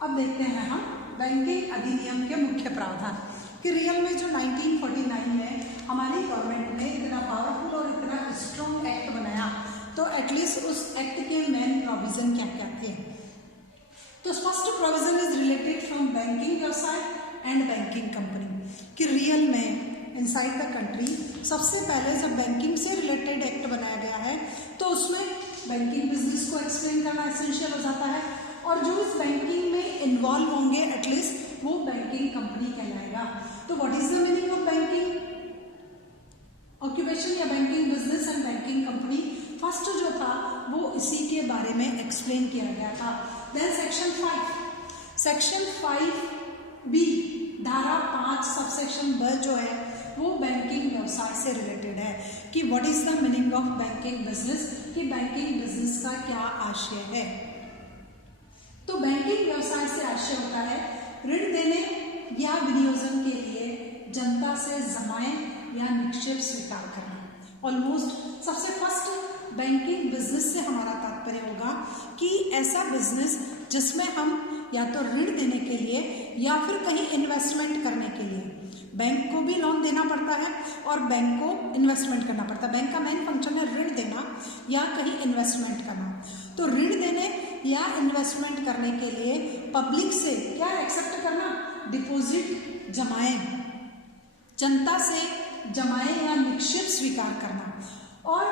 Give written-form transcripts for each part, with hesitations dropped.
अब देखते हैं हम बैंकिंग अधिनियम के मुख्य प्रावधान कि रियल में जो 1949 में हमारी गवर्नमेंट ने इतना पावरफुल और इतना स्ट्रॉन्ग एक्ट बनाया, तो एटलीस्ट उस एक्ट के मेन प्रोविजन क्या क्या थे। तो first provision is related from banking व्यवसाय एंड बैंकिंग कंपनी कि रियल में इनसाइड द कंट्री सबसे पहले जब बैंकिंग से रिलेटेड एक्ट बनाया गया है तो उसमें बैंकिंग बिजनेस को एक्सप्लेन करना एसेंशियल हो जाता है, और जो इस बैंकिंग में इन्वॉल्व होंगे एटलीस्ट वो बैंकिंग कंपनी कहलाएगा। तो what is the meaning of banking occupation या banking business and banking company, first जो था वो इसी के बारे में एक्सप्लेन किया गया था। देन सेक्शन 5B धारा 5 सबसेक्शन ब जो है वो बैंकिंग व्यवसाय से रिलेटेड है कि what is the meaning of banking business, कि बैंकिंग बिजनेस का क्या आशय है। तो बैंकिंग व्यवसाय से आशय होता है ऋण देने या विनियोजन के लिए जनता से जमाएं या निक्षेप स्वीकार करना। ऑलमोस्ट सबसे फर्स्ट बैंकिंग बिजनेस से हमारा तात्पर्य होगा कि ऐसा बिजनेस जिसमें हम या तो ऋण देने के लिए या फिर कहीं इन्वेस्टमेंट करने के लिए, बैंक को भी लोन देना पड़ता है और बैंक को इन्वेस्टमेंट करना पड़ता है। बैंक का मेन फंक्शन है ऋण देना या कहीं इन्वेस्टमेंट करना। तो ऋण देने या इन्वेस्टमेंट करने के लिए पब्लिक से क्या एक्सेप्ट करना, डिपॉजिट जमाएं, जनता से जमाएं या निक्षेप स्वीकार करना और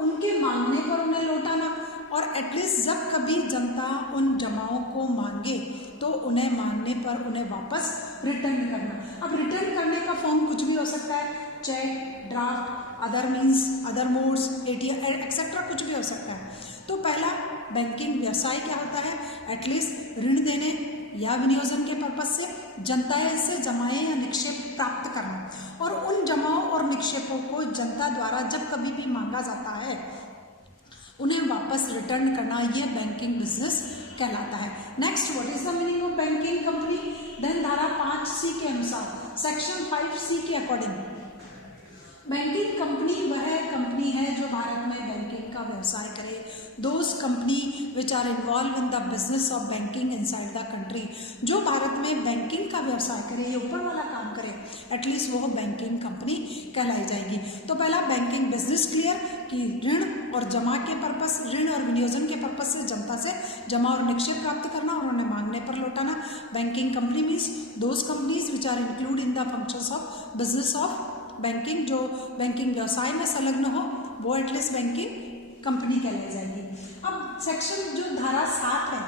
उनके मांगने पर उन्हें लौटाना, और एटलीस्ट जब कभी जनता उन जमाओं को मांगे तो उन्हें मांगने पर उन्हें वापस रिटर्न करना। अब रिटर्न करने का फॉर्म कुछ भी हो सकता है, cheque, draft, other means, other modes, ATM etcetera कुछ भी हो सकता है। तो पहला बैंकिंग व्यवसाय क्या होता है, एटलीस्ट ऋण देने या विनियोजन के पर्पज से जनता से जमाएं या निक्षेप प्राप्त करना, और उन जमाओं और निक्षेपों को जनता द्वारा जब कभी भी मांगा जाता है उन्हें वापस रिटर्न करना, ये बैंकिंग बिजनेस कहलाता है। Next, what is the meaning of banking company. Then धारा 5C के अनुसार सेक्शन 5C के अकॉर्डिंग बैंकिंग कंपनी वह कंपनी है जो भारत में बैंकिंग का व्यवसाय करे। Those company which are involve in the business of banking inside the country, जो भारत में बैंकिंग का व्यवसाय करे, ये ऊपर वाला काम करे, एटलीस्ट वो बैंकिंग कंपनी कहलाई जाएगी। तो पहला बैंकिंग बिजनेस क्लियर कि ऋण और जमा के पर्पस, ऋण और विनियोजन के पर्पस से जनता से जमा और निक्षेप प्राप्त करना और उन्हें मांगने पर लौटाना। Banking company means those companies which are include in the functions of business of banking, जो बैंकिंग व्यवसाय में संलग्न हो वो एटलीस्ट बैंकिंग कंपनी कहलाई जाएगी। अब सेक्शन जो धारा 7 है,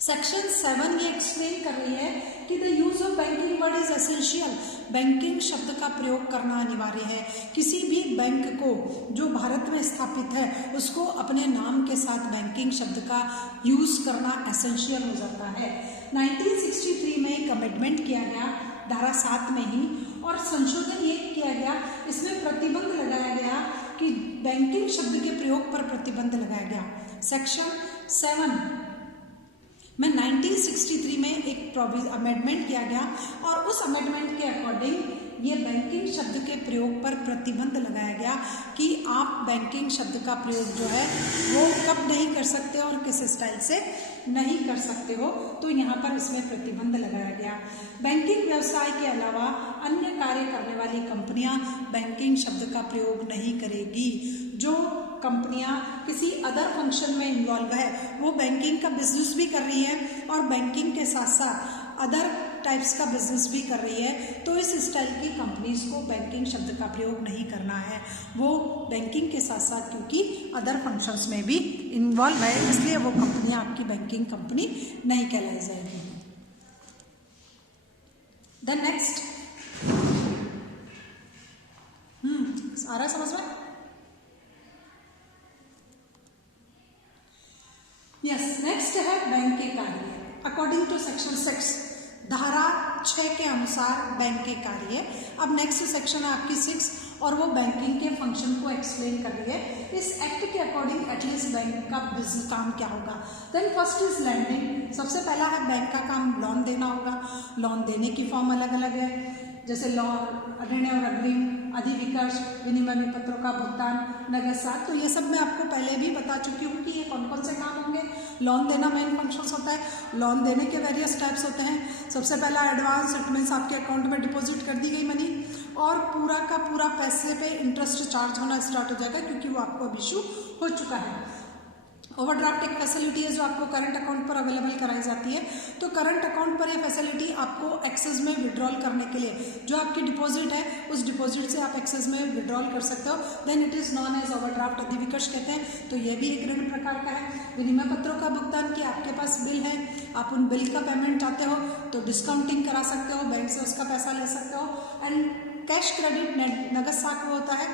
सेक्शन 7 ये एक्सप्लेन कर रही है कि the use of banking word is essential, banking शब्द का प्रयोग करना अनिवार्य है। किसी भी बैंक को जो भारत में स्थापित है उसको अपने नाम के साथ बैंकिंग शब्द का यूज करना एसेंशियल हो जाता है। 1963 में एक अमेंडमेंट किया गया धारा 7 में ही, और संशोधन ये किया गया, इसमें प्रतिबंध लगाया गया कि बैंकिंग शब्द के प्रयोग पर प्रतिबंध लगाया गया। सेक्शन 7 में 1963 में एक अमेंडमेंट किया गया और उस अमेंडमेंट के अकॉर्डिंग ये बैंकिंग शब्द के प्रयोग पर प्रतिबंध लगाया गया कि आप बैंकिंग शब्द का प्रयोग जो है वो कब नहीं कर सकते और किस स्टाइल से नहीं कर सकते हो, तो यहाँ पर इसमें प्रतिबंध लगाया गया। बैंकिंग व्यवसाय के अलावा अन्य कार्य करने वाली कंपनियां बैंकिंग शब्द का प्रयोग नहीं करेगी। जो कंपनियां किसी अदर फंक्शन में इन्वॉल्व है वो बैंकिंग का बिजनेस भी कर रही है और बैंकिंग के साथ साथ अदर टाइप्स का बिजनेस भी कर रही है, तो इस स्टाइल की कंपनीज को बैंकिंग शब्द का प्रयोग नहीं करना है। वो बैंकिंग के साथ साथ क्योंकि अदर फंक्शंस में भी इन्वॉल्व है, इसलिए वो कंपनियां आपकी बैंकिंग कंपनी नहीं कहलाई जाएगी। द नेक्स्ट, आ रहा समझ में? यस, नेक्स्ट है बैंक के कार्य। अकॉर्डिंग टू सेक्शन 6 धारा 6 के अनुसार बैंक के कार्य। अब नेक्स्ट सेक्शन है आपकी 6 और वो बैंकिंग के फंक्शन को एक्सप्लेन कर रही है। इस एक्ट के अकॉर्डिंग एटलीस्ट बैंक का बिजनेस काम क्या होगा। देन फर्स्ट इज लैंडिंग, सबसे पहला है बैंक का काम लोन देना होगा। लोन देने की फॉर्म अलग अलग है, जैसे लोन, ऋण और अग्रिम, अधिविकर्ष, विनिमय पत्रों का भुगतान, नगद साथ। तो ये सब मैं आपको पहले भी बता चुकी हूँ कि ये कौन कौन से काम होंगे। लोन देना मेन फंक्शंस होता है। लोन देने के वेरियस टाइप्स होते हैं। सबसे पहला एडवांस, इट मीन्स आपके अकाउंट में डिपॉजिट कर दी गई मनी और पूरा का पूरा पैसे पे इंटरेस्ट चार्ज होना स्टार्ट हो जाएगा क्योंकि वो आपको अब इशू हो चुका है। ओवरड्राफ्ट एक फैसिलिटी है जो आपको करंट अकाउंट पर अवेलेबल कराई जाती है। तो करंट अकाउंट पर ये फैसिलिटी आपको एक्सेस में विड्रॉल करने के लिए, जो आपकी डिपॉजिट है उस डिपॉजिट से आप एक्सेस में विड्रॉल कर सकते हो, then it is known as overdraft अधिविकर्ष कहते हैं। तो ये भी एक ऋण प्रकार का है। विनिमय पत्रों का भुगतान कि आपके पास बिल है, आप उन बिल का पेमेंट चाहते हो तो डिस्काउंटिंग करा सकते हो, बैंक से उसका पैसा ले सकते हो। एंड कैश क्रेडिट नगद साख वो होता है,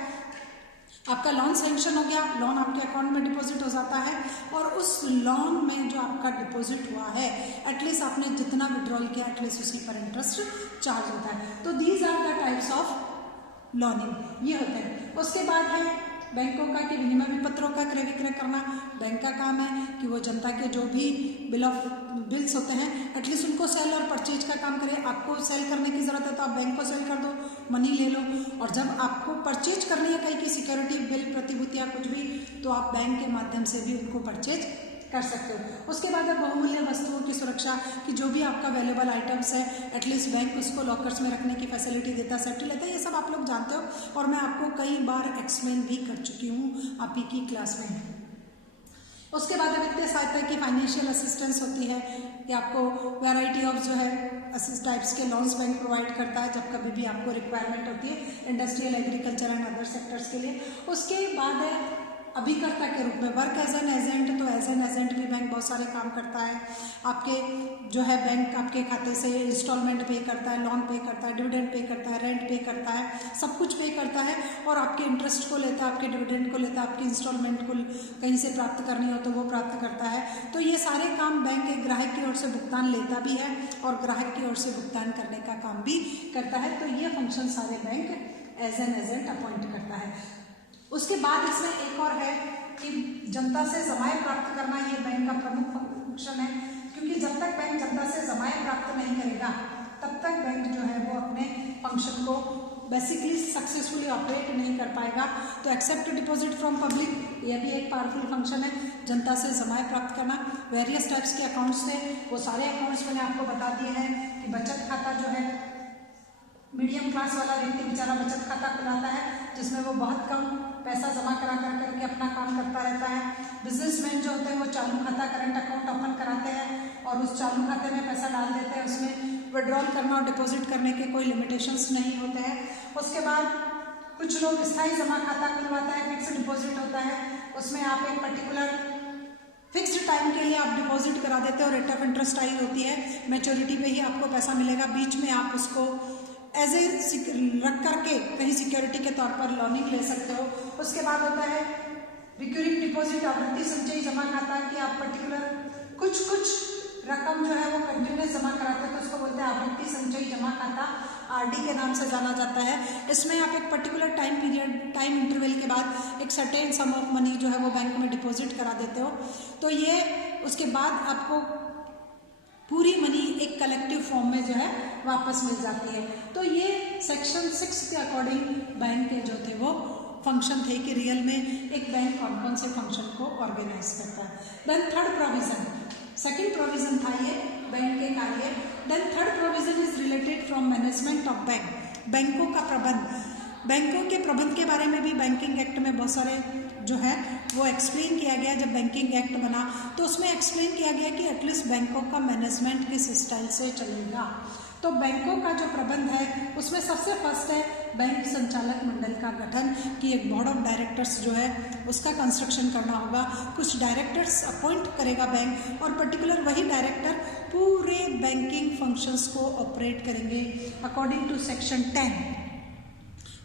आपका लोन सैंक्शन हो गया, लोन आपके अकाउंट में डिपॉजिट हो जाता है और उस लोन में जो आपका डिपॉजिट हुआ है एटलीस्ट आपने जितना विड्रॉल किया एटलीस्ट उसी पर इंटरेस्ट चार्ज होता है। तो these are the types of loaning, ये होते हैं। उसके बाद है बैंकों का कि विनिमय विपत्रों का क्रय विक्रय करना। बैंक का काम है कि वो जनता के जो भी बिल्स होते हैं एटलीस्ट उनको सेल और परचेज का काम करे। आपको सेल करने की ज़रूरत है तो आप बैंक को सेल कर दो, मनी ले लो, और जब आपको परचेज करनी है कहीं की सिक्योरिटी, बिल, प्रतिभूति या कुछ भी, तो आप बैंक के माध्यम से भी उनको परचेज कर सकते हो। उसके बाद है बहुमूल्य वस्तुओं की सुरक्षा कि जो भी आपका वैल्यूएबल आइटम्स है एटलीस्ट बैंक उसको लॉकर्स में रखने की फैसिलिटी देता है, सेफ्टी लेता है। ये सब आप लोग जानते हो और मैं आपको कई बार एक्सप्लेन भी कर चुकी हूँ आप ही की क्लास में। उसके बाद वित्तीय सहायता की फाइनेंशियल असिस्टेंस होती है कि आपको वैरायटी ऑफ जो है टाइप्स के लोन्स बैंक प्रोवाइड करता है जब कभी भी आपको रिक्वायरमेंट होती है industrial, agriculture and other sectors के लिए। उसके बाद है अभिकर्ता के रूप में वर्क एज एन एजेंट। तो एज एन एजेंट भी बैंक बहुत सारे काम करता है। आपके जो है बैंक आपके खाते से इंस्टॉलमेंट पे करता है, लोन पे करता है, डिविडेंड पे करता है, रेंट पे करता है, सब कुछ पे करता है और आपके इंटरेस्ट को लेता है, आपके डिविडेंड को लेता है, आपकी इंस्टॉलमेंट को कहीं से प्राप्त करनी हो तो वो प्राप्त करता है। तो ये सारे काम बैंक एक ग्राहक की ओर से भुगतान लेता भी है और ग्राहक की ओर से भुगतान करने का काम भी करता है। तो ये फंक्शन सारे bank as an agent appoint करता है। उसके बाद इसमें एक और है कि जनता से जमाएं प्राप्त करना, ये बैंक का प्रमुख फंक्शन है क्योंकि जब तक बैंक जनता से जमाएं प्राप्त नहीं करेगा तब तक बैंक जो है वो अपने फंक्शन को बेसिकली सक्सेसफुली ऑपरेट नहीं कर पाएगा। तो एक्सेप्ट डिपॉजिट फ्रॉम पब्लिक, ये भी एक पावरफुल फंक्शन है, जनता से जमाएं प्राप्त करना। वेरियस टाइप्स के अकाउंट्स थे, वो सारे अकाउंट्स मैंने आपको बता दिए हैं कि बचत खाता जो है मीडियम क्लास वाला व्यक्ति बेचारा बचत खाता खुलाता है जिसमें वो बहुत कम पैसा जमा करा करके अपना काम करता रहता है। बिजनेसमैन जो होते हैं वो चालू खाता, करंट अकाउंट ओपन कराते हैं और उस चालू खाते में पैसा डाल देते हैं, उसमें विड्रॉल करना और डिपॉजिट करने के कोई लिमिटेशंस नहीं होते हैं। उसके बाद कुछ लोग स्थायी जमा खाता खुलवाता है, फिक्स डिपॉजिट होता है, उसमें आप एक पर्टिकुलर फिक्स्ड टाइम के लिए आप डिपॉजिट करा देते हो, रेट ऑफ इंटरेस्ट आई होती है, मैच्योरिटी पे ही आपको पैसा मिलेगा, बीच में आप उसको एज ए रख करके कहीं सिक्योरिटी के तौर पर लोनिंग ले सकते हो। उसके बाद होता है रिक्यूरिंग डिपॉजिट, आवृत्ति संचयी जमा खाता कि आप पर्टिकुलर कुछ रकम जो है वो कंटिन्यूस जमा कराते हैं तो उसको बोलते हैं आवृत्ति संचयी जमा खाता, आरडी के नाम से जाना जाता है। इसमें आप एक particular time period, time interval के बाद एक सर्टेन सम ऑफ मनी जो है वो बैंक में डिपॉजिट करा देते हो। तो ये उसके बाद आपको पूरी मनी एक कलेक्टिव फॉर्म में जो है वापस मिल जाती है। तो ये सेक्शन 6 के अकॉर्डिंग बैंक के जो थे वो फंक्शन थे कि रियल में एक बैंक कौन कौन से फंक्शन को ऑर्गेनाइज करता है। Then third provision, second provision था ये बैंक के कार्य। Then third provision is related from management of bank, बैंकों का प्रबंध। बैंकों के प्रबंध के बारे में भी बैंकिंग एक्ट में बहुत सारे जो है वो एक्सप्लेन किया गया। जब बैंकिंग एक्ट बना तो उसमें एक्सप्लेन किया गया कि एटलीस्ट बैंकों का मैनेजमेंट किस स्टाइल से चलेगा। तो बैंकों का जो प्रबंध है उसमें सबसे फर्स्ट है बैंक संचालक मंडल का गठन, कि एक बोर्ड ऑफ डायरेक्टर्स जो है उसका कंस्ट्रक्शन करना होगा। कुछ डायरेक्टर्स अपॉइंट करेगा बैंक और पर्टिकुलर वही डायरेक्टर पूरे बैंकिंग फंक्शंस को ऑपरेट करेंगे अकॉर्डिंग टू सेक्शन 10।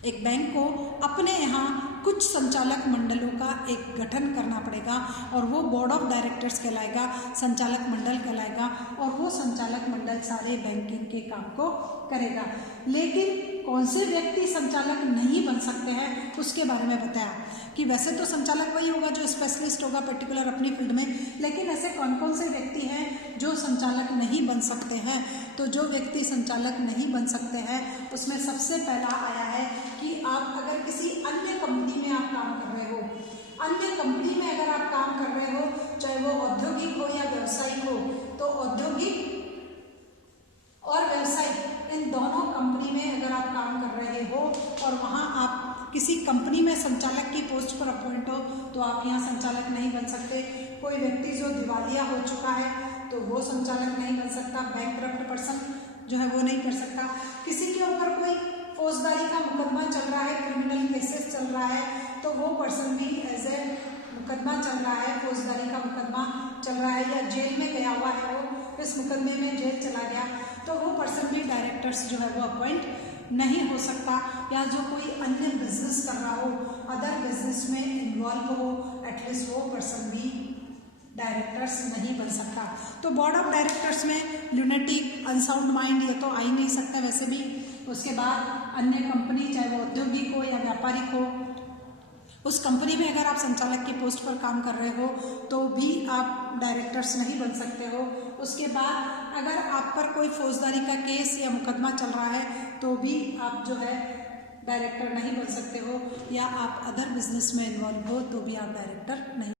एक बैंक को अपने यहाँ कुछ संचालक मंडलों का एक गठन करना पड़ेगा और वो बोर्ड ऑफ डायरेक्टर्स कहलाएगा, संचालक मंडल कहलाएगा और वो संचालक मंडल सारे बैंकिंग के काम को करेगा। लेकिन कौन से व्यक्ति संचालक नहीं बन सकते हैं उसके बारे में बताया कि वैसे तो संचालक वही होगा जो स्पेशलिस्ट होगा पर्टिकुलर अपनी फील्ड में, लेकिन ऐसे कौन कौन से व्यक्ति हैं जो संचालक नहीं बन सकते हैं। तो जो व्यक्ति संचालक नहीं बन सकते हैं उसमें सबसे पहला आया है कि आप अगर किसी अन्य कंपनी में आप काम कर रहे हो, अन्य कंपनी में अगर आप काम कर रहे हो, चाहे वो औद्योगिक हो या व्यावसायिक हो, तो औद्योगिक आप काम कर रहे हो और वहाँ आप किसी कंपनी में संचालक की पोस्ट पर अपॉइंट हो तो आप यहाँ संचालक नहीं बन सकते। कोई व्यक्ति जो दिवालिया हो चुका है तो वो संचालक नहीं बन सकता। बैंकक्रप्ट पर्सन जो है वो नहीं कर सकता। किसी के ऊपर कोई फौजदारी का मुकदमा चल रहा है, क्रिमिनल केसेस चल रहा है, तो वो पर्सन भी एज ए मुकदमा चल रहा है, फौजदारी का मुकदमा चल रहा है या जेल में गया हुआ है, वो इस मुकदमे में जेल चला गया, तो वो पर्सन भी डायरेक्टर्स जो है वो अपॉइंट नहीं हो सकता। या जो कोई अन्य बिजनेस कर रहा हो, अदर बिजनेस में इन्वॉल्व हो, एटलीस्ट वो पर्सन भी डायरेक्टर्स नहीं बन सकता। तो बोर्ड ऑफ डायरेक्टर्स में ल्यूनेटिक, अनसाउंड माइंड ये तो आ ही नहीं सकता वैसे भी। उसके बाद अन्य कंपनी, चाहे वो औद्योगिक हो या व्यापारिक हो, उस कंपनी में अगर आप संचालक की पोस्ट पर काम कर रहे हो तो भी आप डायरेक्टर्स नहीं बन सकते हो। उसके बाद अगर आप पर कोई फौजदारी का केस या मुकदमा चल रहा है तो भी आप जो है डायरेक्टर नहीं बन सकते हो, या आप अदर बिजनेस में इन्वॉल्व हो तो भी आप डायरेक्टर नहीं